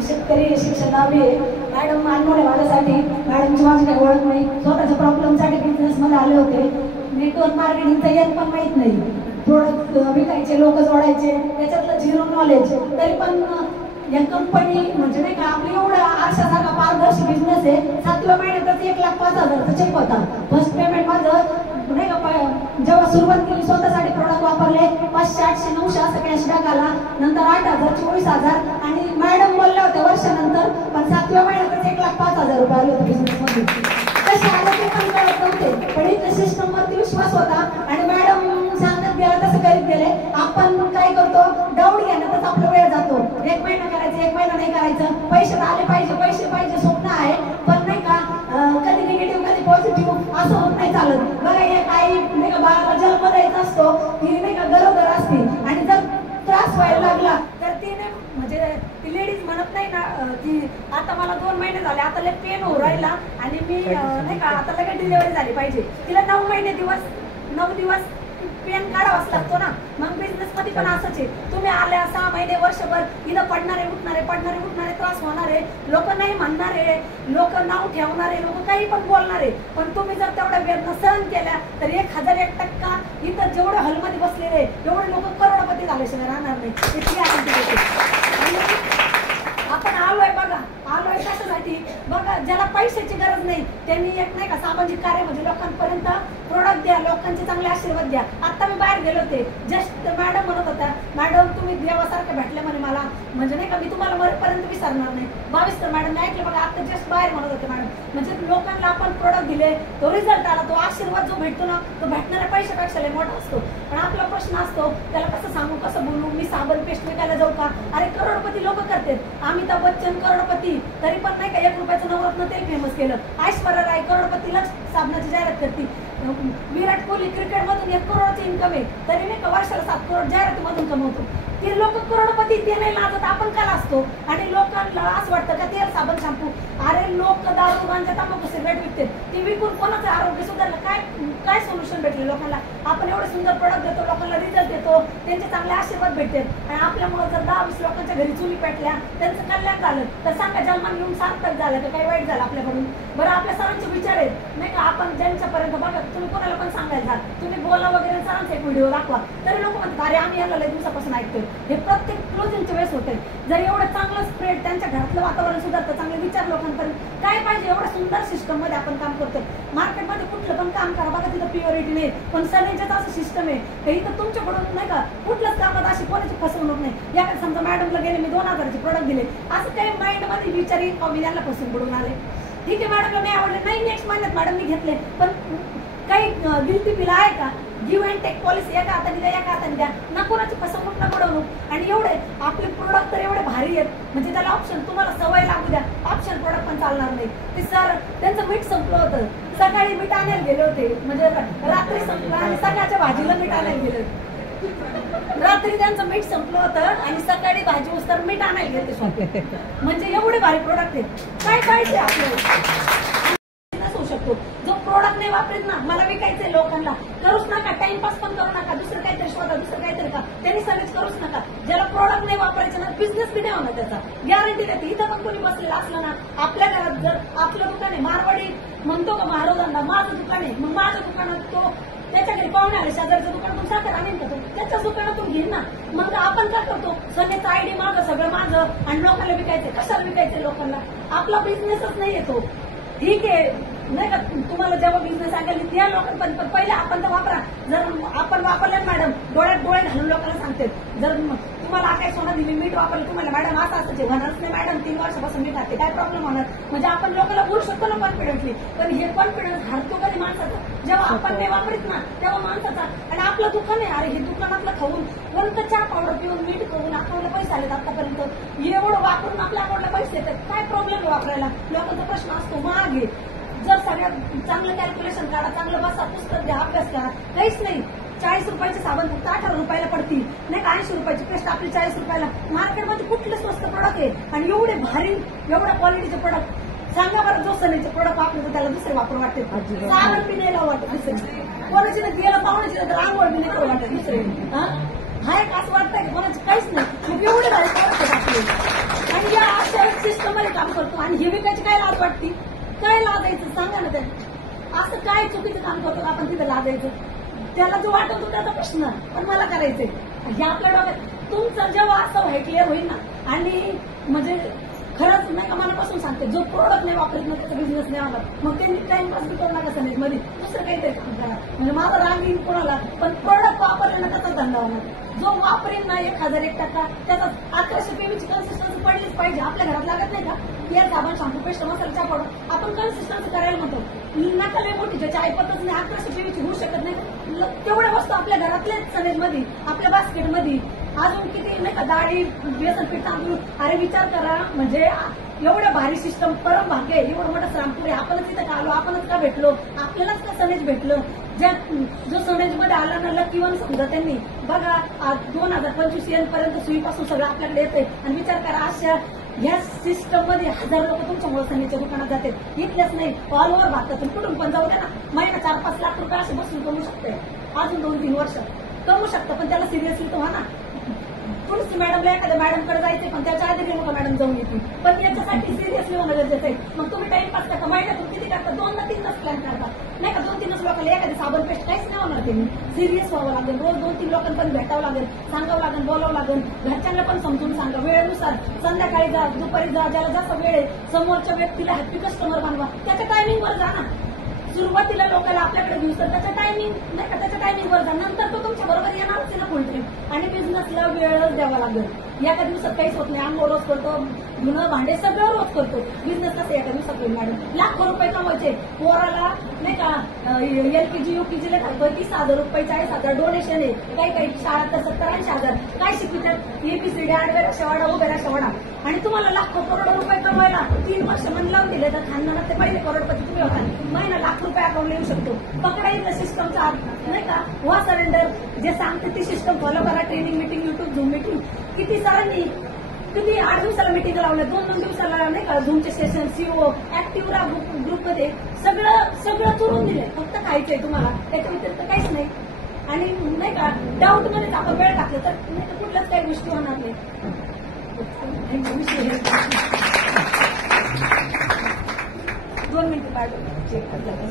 शेतकरी शिक्षण लावली आहे मॅडम अनमोल माझ्यासाठी मॅडमची माझी काही ओळख नाही स्वतःच्या प्रॉब्लेमसाठी बिझनेसमध्ये आले होते नेटवर्क मार्केटिंगचं येत पण माहीत नाही प्रोडक्ट विकायचे लोक जोडायचे त्याच्यातलं झिरो नॉलेज तरी पण या कंपनी म्हणजे नाही का आपली एवढा आरशासारखा पारदर्शी बिझनेस आहे 7व्या महिन्यातच 1,05,000चा चेक होता फर्स्ट पेमेंट माझं नाही का जेव्हा सुरुवात केली स्वतःसाठी प्रोडक्ट वापरले 500 800 900 असं कॅशबॅक आला नंतर 8,000 24,000 आणि मॅडम बोलल्या होत्या वर्षानंतर पण 7व्या महिन्यातच 1,05,000 रुपये आले होते बिझनेसमध्ये तसे आले ते पण कळत नव्हते पण इथे सिस्टमवरती विश्वास होता आणि मॅडम सांगत गेला तसं करीत गेले आपण काय करतो डाऊट घेण्यातच आपला वेळ जातो 1 महिना करायचं 1 महिना नाही करायचं पैसे आले पाहिजे पैसे पाहिजे स्वप्न आहे पण नाही का कधी निगेटिव्ह कधी पॉझिटिव्ह असं होत नाही चालत बघा एक आई नाही का बाळाला जन्म द्यायचा असतो ती नाही का गरोदर असते आणि जर त्रास व्हायला लागला तर तिने म्हणजे ती लेडीज म्हणत नाही ना की आता मला 2 महिने झाले आता लय पेन होऊ राहिला आणि मी नाही का आता लगेच डिलिव्हरी झाली पाहिजे तिला 9 दिवस पेन काढावाच लागतो ना मग बिझनेस मध्ये पण असंच आहे तुम्ही आल्या 6 महिने वर्षभर इथं पडणारे उठणारे त्रास होणारे लोक नाही म्हणणारे लोक नाव ठेवणारे लोक काही पण बोलणारे पण तुम्ही जर तेवढ्या वेदना सहन केल्या तर 1001% इथं जेवढे हॉलमध्ये बसलेले एवढे लोक करोडपती झाल्याशिवाय राहणार नाही आपण आलोय बघा आलोय कशासाठी बघा ज्याला पैशाची गरज नाही त्यांनी एक नाही का सामाजिक कार्य म्हणजे लोकांपर्यंत प्रोडक्ट द्या लोकांचे चांगले आशीर्वाद द्या आता मी बाहेर गेले होते जस्ट मॅडम म्हणत होत्या मॅडम तुम्ही देवासारखे भेटले म्हणे मला म्हणजे नाही का मी तुम्हाला मरेपर्यंत विसरणार नाही 22 तर मॅडम ऐकलं बघा आता जस्ट बाहेर म्हणत होते मॅडम म्हणजे लोकांना आपण प्रोडक्ट दिले तो रिझल्ट आला तो आशीर्वाद जो भेटतो ना तो भेटणाऱ्या पैशापेक्षा लय मोठा असतो पण आपला प्रश्न असतो त्याला कसं सांगू कसं बोलू मी साबण पेस्ट विकायला जाऊ का अरे करोडपती लोक करतात अमिताभ बच्चन करोडपती तरी पण नाही का 1 रुपयाचं नवरत्न तेल फेमस केलं ऐश्वर्या राय करोडपतीलाच साबणाची जाहिरात करते विराट कोहली क्रिकेटमधून 1 करोडचं इन्कम आहे तरी नाही का वर्षाला 7 करोड जाहिरातीमधून कमवतो ते लोक करोडपती ते नाही लाजत आपण का लाजतो आणि लोकांना असं वाटतं का तेल साबण शॅम्पू अरे लोक दारू गांजा तंबाखू सिगरेट विकतात ती विकून कोणाचं आरोग्य सुधारलं काय सोल्युशन भेटले लोकांना आपण एवढे सुंदर प्रोडक्ट देतो लोकांना रिझल्ट देतो त्यांचे चांगले आशीर्वाद भेटतात आणि आपल्यामुळे जर 10-20 लोकांच्या घरी चुली पेटल्या त्यांचं कल्याण झालं तर सांगा जन्मान घेऊन सार्थक झालं तर काही वाईट झालं आपल्याकडून बरं आपल्या सरांचे विचार आहेत नाही का आपण ज्यांच्यापर्यंत बघा तुम्ही कोणाला पण सांगायला तुम्ही बोला वगैरे सरांचा एक व्हिडिओ दाखवा तरी लोक म्हणतात अरे आम्ही याला लय दिवसापासून ऐकतोय हे प्रत्येक क्लोजिंगच्या वेळेस होते जर एवढं चांगलं स्प्रेड त्यांच्या घरातलं वातावरण सुधारतं चांगले विचार लोकांपर्यंत काय पाहिजे एवढ्या सुंदर सिस्टम मध्ये आपण काम करतोय मार्केटमध्ये कुठलं पण काम करा बघा तिथं प्युरिटी नाही पण सगळ्यांच्याच असं सिस्टम आहे की इथं तुमच्याकडून नाही का कुठलंच कामात अशी कोणाची फसवणूक नाही या समजा मॅडमला गेले मी 2,000चे प्रोडक्ट दिले असं काही माइंडमध्ये विचार येईल का मी यांना फसून पडून आले ठीक आहे मॅडमला नाही आवडले नाही नेक्स्ट महिन्यात मॅडम मी घेतले पण काही गिल्टी बिल आहे का गिव्ह अँड टेक पॉलिसी एका हाताने द्या एका हाताने द्या ना कोणाची फसवणूक ना बुडवणूक आणि एवढे आपले प्रोडक्ट तर एवढे भारी आहेत म्हणजे त्याला ऑप्शन तुम्हाला सवय लागू द्या ऑप्शन प्रोडक्ट पण चालणार नाही ते सर त्यांचं मीठ संपलं होतं सकाळी मीठ आणायला गेले होते म्हणजे रात्री संपलं आणि सकाळच्या भाजीला मीठ आणायला गेले होते रात्री त्यांचं मीठ संपलं होतं आणि सकाळी भाजी उस्तर मीठ आणायला गेले म्हणजे एवढे भारी प्रोडक्ट आहेत काय पाहिजे आपल्याला होऊ शकतो जो प्रोडक्ट नाही वापरत ना मला विकायचंय लोकांना करूच नका टाइमपास पण करू नका दुसरं काहीतरी शोधा दुसरं काहीतरी का त्यांनी सर्विस करूच नका ज्याला प्रोडक्ट नाही वापरायचं ना बिझनेस बी नाही होणार त्याचा गॅरंटी देते इथं पण कोणी बसलेलं असलं ना आपल्या घरात जर आपलं दुकान आहे मारवाडी म्हणतो का महाराजांना माझं दुकान आहे मग माझ्या दुकानात तो त्याच्या घरी पाहुणे आले शेजारच्या दुकानातून साखर आणेल का तो त्याच्याच दुकानातून घेईन ना मग आपण काय करतो सगळ्याचं आयडी माझं सगळं माझं आणि लोकांना विकायचं कशाला विकायचं लोकांना आपला बिझनेसच नाही येतो ठीक आहे नाही का तुम्हाला जेव्हा बिझनेस सांगेल त्या लोकांपर्यंत पहिले आपण तर वापरा जर आपण वापरले मॅडम डोळ्यात डोळे घालून लोकांना सांगते जर तुम्हाला काय सोनं दिली मीठ वापरलं तुम्हाला मॅडम असं असं होणारच नाही मॅडम 3 वर्षापासून मी खाते काय प्रॉब्लेम होणार म्हणजे आपण लोकांना बोलू शकतो ना कॉन्फिडन्सली पण हे कॉन्फिडन्स हरतो कधी माणसाचा जेव्हा आपण नाही वापरत ना तेव्हा माणसाचा आणि आपलं दुकान आहे अरे हे दुकानातलं खाऊन कोणतं चहा पावडर पिऊन मीठ खाऊन अकाउंटला पैसे आलेत आतापर्यंत एवढं वापरून आपल्या अकाउंटला पैसे येतात काय प्रॉब्लेम वापरायला लोकांचा प्रश्न असतो मागे जर सगळ्यात चांगलं कॅल्क्युलेशन काढा चांगलं बसा पुस्तक द्या अभ्यास करा काहीच नाही 40 रुपयाचे साबण फक्त 18 रुपयाला पडतील नाही का 80 रुपयाची पेस्ट आपली 40 रुपयाला मार्केटमध्ये कुठले स्वस्त प्रोडक्ट आहे आणि एवढे भारी एवढ्या क्वालिटीचे प्रोडक्ट सांगा बरं जो सनेचे प्रोडक्ट वापरतो त्याला दुसरे वापर वाटते साबण बी नाही वाटत दुसरे कोणाची नाही गेलं पाहुण्याची तर आंघोळ बी नाही वाटत दुसरे हा एक असं वाटतंय कोणाची काहीच नाही एवढे भारी आहे आणि या अशा सिस्टम मध्ये काम करतो आणि हे विकायची काय लाज वाटते? काय लाजायचं सांगा ना त्यांनी. असं काय चुकीचं काम करतो आपण तिथं लाजायचं? त्याला जो वाटतो त्याचा प्रश्न, पण मला करायचंय हे आपल्या डोक्यात. तुमचं जेव्हा असं व्हाय क्लिअर होईल ना आणि म्हणजे खरंच नाही का मनापासून सांगते, जो प्रोडक्ट नाही वापरत ना त्याचा बिझनेस नाही आला, मग त्यांनी टाइमपास बी करू नका सनेज मध्ये दुसरं काहीतरी काम करा. म्हणजे माझा राग येईल कोणाला, पण प्रोडक्ट वापरले ना त्याचा धंदा होणार. जो वापरेल ना 1001% त्याचा 1100 पेमीची कन्सिस्टन्सी पडलीच पाहिजे. आपल्या घरात लागत नाही का तेल साबण शॅम्पू पेस्ट मसाला चहा पावडर, आपण कन्सिस्टन्सी करायला म्हणतो. नका लय मोठी ज्याची ऐपतच नाही 1100 पेमीची होऊ शकत नाही तेवढ्या वस्तू आपल्या घरातल्याच सनेज मध्ये आपल्या बास्केट मध्ये अजून किती नाही का डाळी बेसन पीठ तांदूळ. अरे विचार करा म्हणजे एवढं भारी सिस्टम परम भाग्य आहे. एवढं मोठं श्रामपूर आहे, आपणच इथं का आलो, आपणच का भेटलो, आपल्यालाच का सनेज भेटलं. ज्या जो सनेज मध्ये आला ना लकी वन समजा त्यांनी बघा 2025 पर्यंत सुईपासून सगळं आपल्याकडे येते. आणि विचार करा अशा या सिस्टम मध्ये 1000 लोक तुमच्यामुळे सनेजच्या दुकानात जातात. इथलेच नाही ऑल ओव्हर भारतातून कुठून पण जाऊ द्या ना. महिना 4-5 लाख रुपये असे बसून कमवू शकते. अजून 2-3 वर्ष कमवू शकतं, पण त्याला सिरियसली तो व्हा ना. तुळशी मॅडमला एखाद्या मॅडमकडे जायचे पण त्याच्या आधी रेणुका मॅडम जाऊन येतील, पण याच्यासाठी सिरियसली होणं गरजेचं आहे. मग तुम्ही टाइमपास करता महिन्यातून किती करता? 2-3 प्लॅन करता नाही का? 2-3 लोकांना एखादी साबण पेस्ट काहीच नाही होणार. त्यांनी सिरियस व्हावं लागेल. रोज 2-3 लोकांपर्यंत भेटावं लागेल, सांगावं लागेल, बोलावं लागेल. घरच्यांना पण समजून सांगा. वेळेनुसार संध्याकाळी जा, दुपारी जा, ज्याला जास्त वेळ आहे समोरच्या व्यक्तीला हॅपी कस्टमर बनवा. त्याच्या टायमिंगवर जा ना. सुरुवातीला लोकांना आपल्याकडे घेऊ तर त्याच्या टायमिंग नाही का त्याच्या टायमिंगवर जा. नंतर तो तुमच्या बरोबर येणारच आहे ना फुल ट्रिप. आणि बिझनेसला वेळच द्यावा लागेल. एका दिवसात काहीच होत नाही. आंघोळ रोज करतो, धुणं भांडे सगळं रोज करतो. बिझनेस कसं एका दिवसात होईल मॅडम? लाखो रुपये कमवायचे. पोराला नाही का LKG UKG ला घालतोय 30,000 रुपये 40,000 डोनेशन आहे. काही काही शाळा तर 70-80,000. काय शिकवितात? ABCD आडव्या शेवाडा उभ्या शेवाडा. आणि तुम्हाला लाखो करोड रुपये कमवायला 3 वर्ष मन लावून दिले तर खानदानात ते पहिले करोडपती तुम्ही होता. महिना लाख रुपये अकाउंट येऊ शकतो. पकडा इथं सिस्टमचा नाही का वा सरेंडर जे सांगते ती सिस्टम फॉलो करा. Training meeting YouTube zoom meeting किती सरांनी किती 8 दिवसाला मिटिंग लावल्या, 2-2 दिवसाला नाही का झूमचे सेशन CO ऍक्टिव्ह राहा ग्रुपमध्ये. सगळं चोरून दिलंय. फक्त खायचंय तुम्हाला, त्याच्या व्यतिरिक्त काहीच नाही. आणि नाही का डाऊट मध्येच आपण वेळ टाकलं तर नाही तर कुठल्याच काही गोष्टी होणार नाही. 2 मिनिटं काढलं चेक करलं तर